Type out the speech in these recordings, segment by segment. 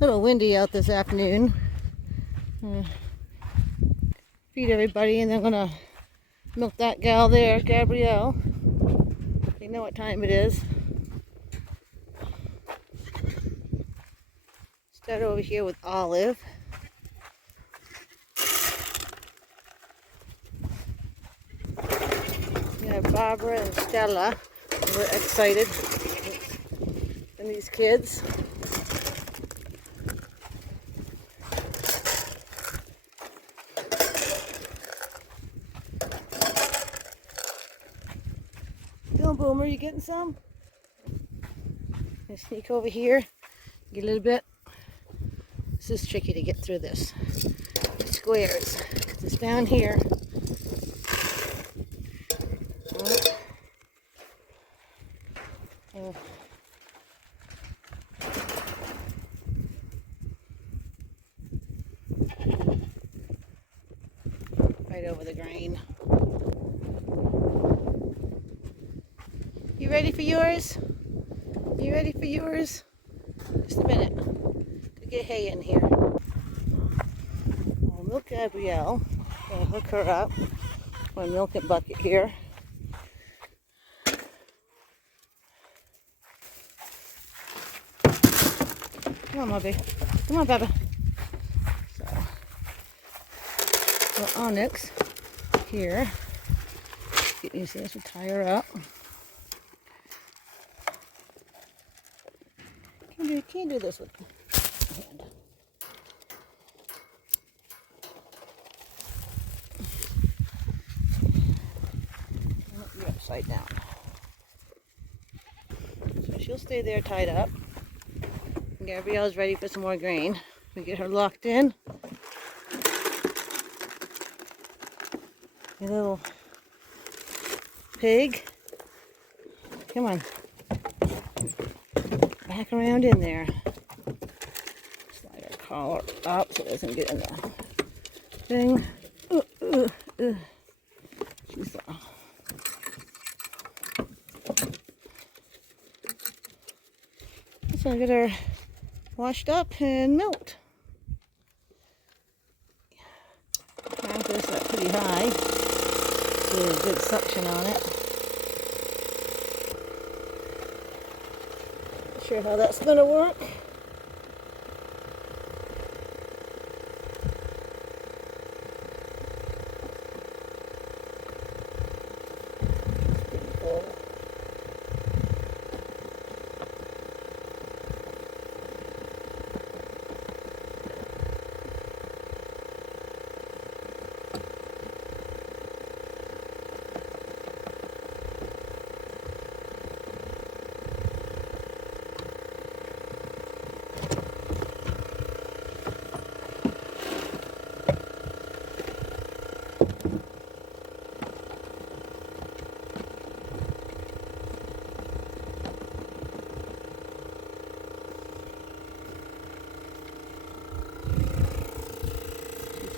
little windy out this afternoon. Feed everybody, and then I'm gonna milk that gal there, Gabrielle. They know what time it is. Start over here with Olive. We have Barbara and Stella. We're excited. And these kids. Go on, Boomer, you getting some? I sneak over here, get a little bit. This is tricky to get through this. Squares. It's down here. Right over the grain. You ready for yours? You ready for yours? Just a minute. Go get hay in here. I'll milk Gabrielle. Gonna hook her up. My milking bucket here. Come on, Bobby. Come on, Baba. So, Onyx here. You see, I should tie her up. Can't do this with my hand. You're upside down. So she'll stay there tied up. Gabrielle's ready for some more grain. We get her locked in. You little pig. Come on. Back around in there. Slide her collar up so it doesn't get in the thing. She's so I'll get her washed up and milked. Crank this up pretty high so there's good suction on it. Not sure how that's going to work. Pretty full.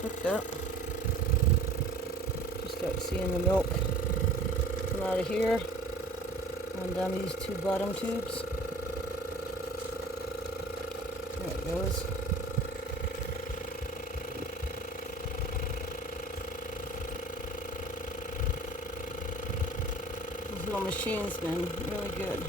Hooked up. You start seeing the milk come out of here and down these two bottom tubes. There it goes. This little machine's been really good.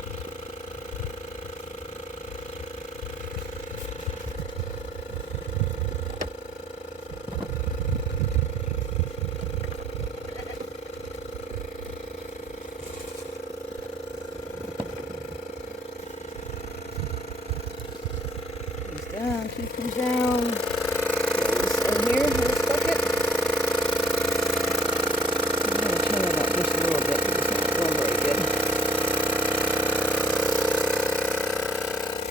Down, two comes down. Goes in here in this bucket. I'm going to turn it up just a little bit because it's not going very good.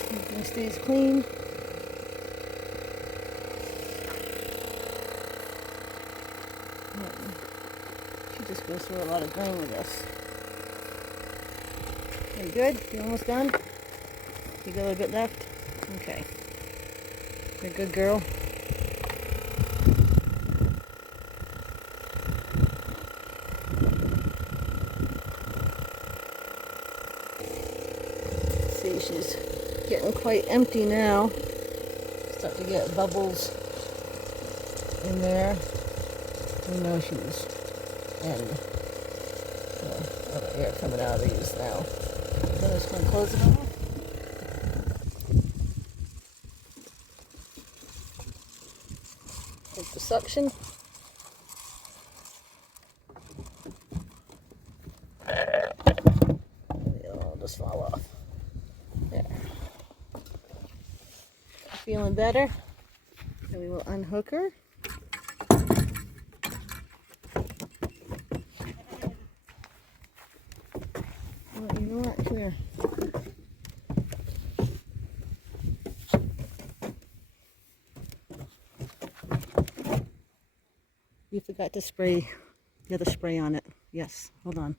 Everything stays clean. She just goes through a lot of grain with us. Are you good? You almost done? You got a little bit left? Okay. You're a good girl. See, she's getting quite empty now. start to get bubbles in there. You know she's in. So, air coming out of these now. Then I'm just going to close it off. Take the suction. It'll just fall off. There. Feeling better? Then we will unhook her. Oh, you know what? Here. You forgot to spray the other spray on it. Yes, hold on.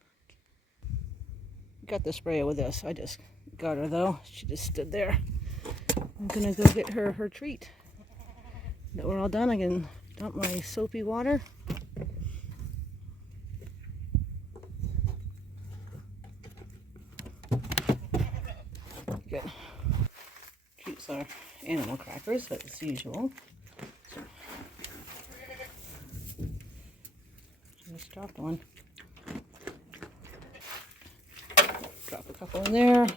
Got the sprayer with this. I just got her though. She just stood there. I'm gonna go get her her treat. That we're all done. I can dump my soapy water. Good. Treats are animal crackers as usual. Just dropped one. Drop a couple in there.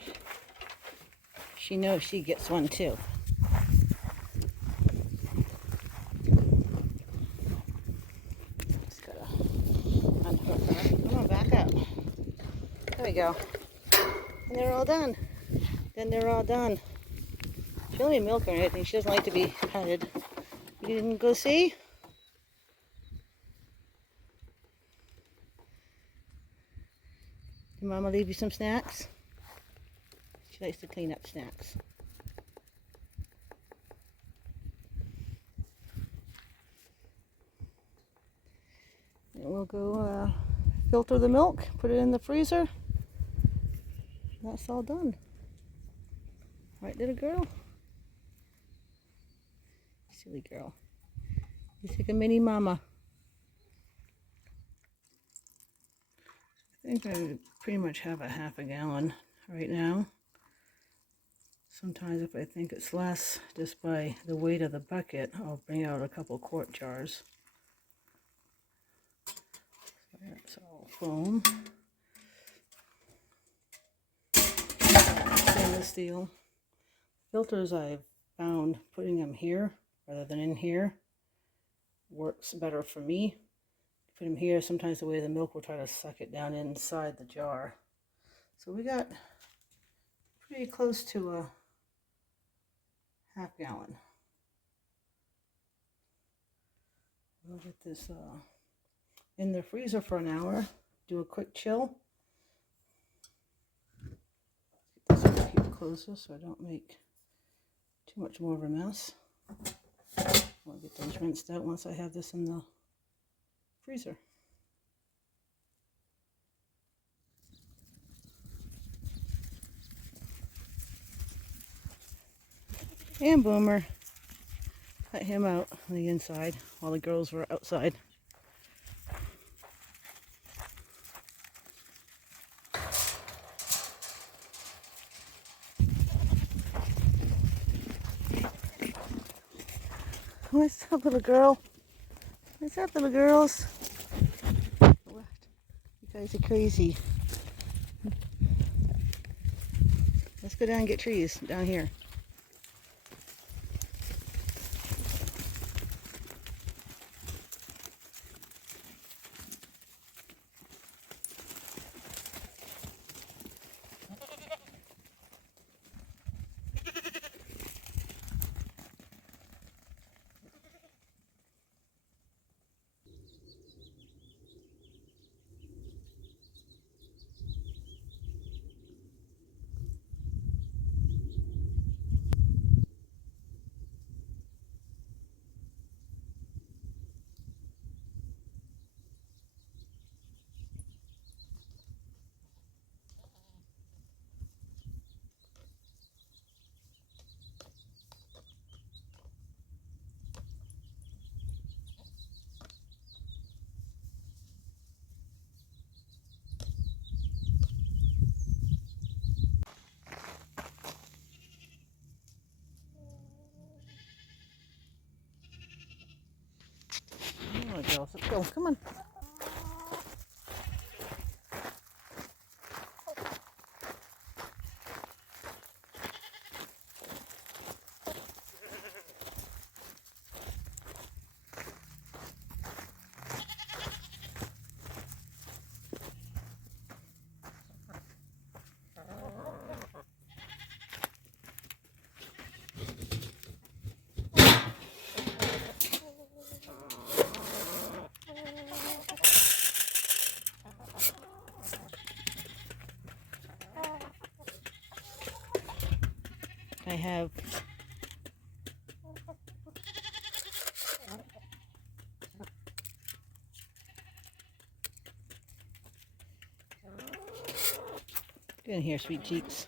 She knows she gets one too. Just gotta unhook her. Come on, back up. There we go. And they're all done. Then they're all done. She don't need milk or anything. She doesn't like to be petted. You didn't go see? Did Mama leave you some snacks? She likes to clean up snacks. And we'll go filter the milk, put it in the freezer. That's all done. Right, little girl? Silly girl. He's like a mini mama. I think I pretty much have a half a gallon right now. Sometimes if I think it's less, just by the weight of the bucket, I'll bring out a couple quart jars. So that's all foam. Stainless steel. Filters I've found putting them here rather than in here works better for me. Put them here, sometimes the way the milk will try to suck it down inside the jar. So we got pretty close to a half gallon. We'll get this in the freezer for an hour, do a quick chill. Get this up here closer so I don't make too much more of a mess. I'll get those rinsed out once I have this in the freezer. And Boomer. Cut him out on the inside while the girls were outside. What's up, little girl? What's up, little girls? What? You guys are crazy. Let's go down and get trees down here. girls. Let's go. Come on. I have get in here, sweet cheeks.